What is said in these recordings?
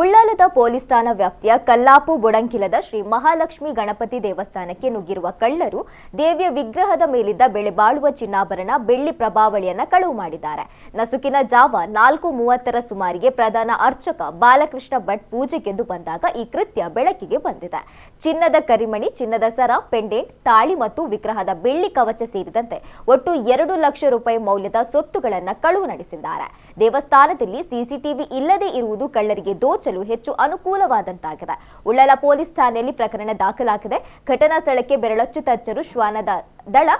ಉಳ್ಳಾಲದ police ಠಾಣಾ ವ್ಯಾಪ್ತಿಯ ಕಲ್ಲಾಪು ಬುಡಂಕಿಲದ ಶ್ರೀ ಮಹಾಲಕ್ಷ್ಮಿ ಗಣಪತಿ ದೇವಸ್ಥಾನಕ್ಕೆ ನುಗ್ಗಿರುವ ಕಳ್ಳರು ದೇವಿಯ ವಿಗ್ರಹದ ಮೇಲಿದ್ದ ಬೆಲೆ ಬಾಳುವ ಚಿನ್ನಾಭರಣ ಬೆಳ್ಳಿ ಪ್ರಭಾವಳಿಯನ್ನ ಕಳವು ಮಾಡಿದ್ದಾರೆ. ನಸುಕಿನ ಜಾವ 4:30ರ ಸುಮಾರಿಗೆ ಪ್ರಧಾನ ಅರ್ಚಕ ಬಾಲಕೃಷ್ಣ ಭಟ್ ಪೂಜೆಗೆಂದು ಬಂದಾಗ ಈ ಕೃತ್ಯ ಬೆಳಕಿಗೆ ಬಂದಿದೆ. ಚಿನ್ನದ ಕರಿಮಣಿ, ಚಿನ್ನದ ಸರ, ಪೆಂಡೆಂಟ್, ತಾಳಿ ಮತ್ತು ವಿಗ್ರಹದ ಬೆಳ್ಳಿ ಕವಚ ಸೇರಿದಂತೆ ಒಟ್ಟು 2 ಲಕ್ಷ ರೂಪಾಯಿ ಮೌಲ್ಯದ ಸೊತ್ತುಗಳನ್ನು ಕಳವು ನಡೆಸಿದ್ದಾರೆ. ದೇವಸ್ಥಾನದಲ್ಲಿ ಸಿಸಿಟಿವಿ ಇಲ್ಲದೆ ಇರುವುದು ಕಳ್ಳರಿಗೆ ದೋಚಲು ಹೆಚ್ಚು ಅನುಕೂಲವಾದಂತಾಗಿದೆ. ಉಳ್ಳಾಲ ಪೊಲೀಸ್ ಠಾಣೆಯಲ್ಲಿ ಪ್ರಕರಣ ದಾಖಲಾಗಿದೆ. ಘಟನಾ ಸ್ಥಳಕ್ಕೆ ಬೆರಳಚ್ಚು ತಜ್ಞರು ಶ್ವಾನದ ದಳ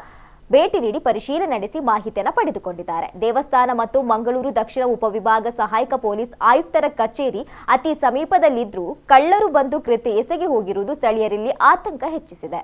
ಭೇಟಿ ನೀಡಿ ಪರಿಶೀಲನೆ ನಡೆಸಿ ಮಾಹಿತಿಯನ್ನು ಪಡೆದುಕೊಂಡಿದ್ದಾರೆ. ದೇವಸ್ಥಾನ ಮತ್ತು ಮಂಗಳೂರು ದಕ್ಷಿಣ ಉಪವಿಭಾಗ ಸಹಾಯಕ ಪೊಲೀಸ್ ಆಯುಕ್ತರ ಕಚೇರಿ ಅತಿ ಸಮೀಪದಲ್ಲಿದ್ದರೂ ಕಳ್ಳರು ಬಂದು ಕೃತ್ಯ ಎಸಗಿ ಹೋಗಿರುವುದು ಸ್ಥಳೀಯರಲ್ಲಿ ಆತಂಕ ಹೆಚ್ಚಿಸಿದೆ.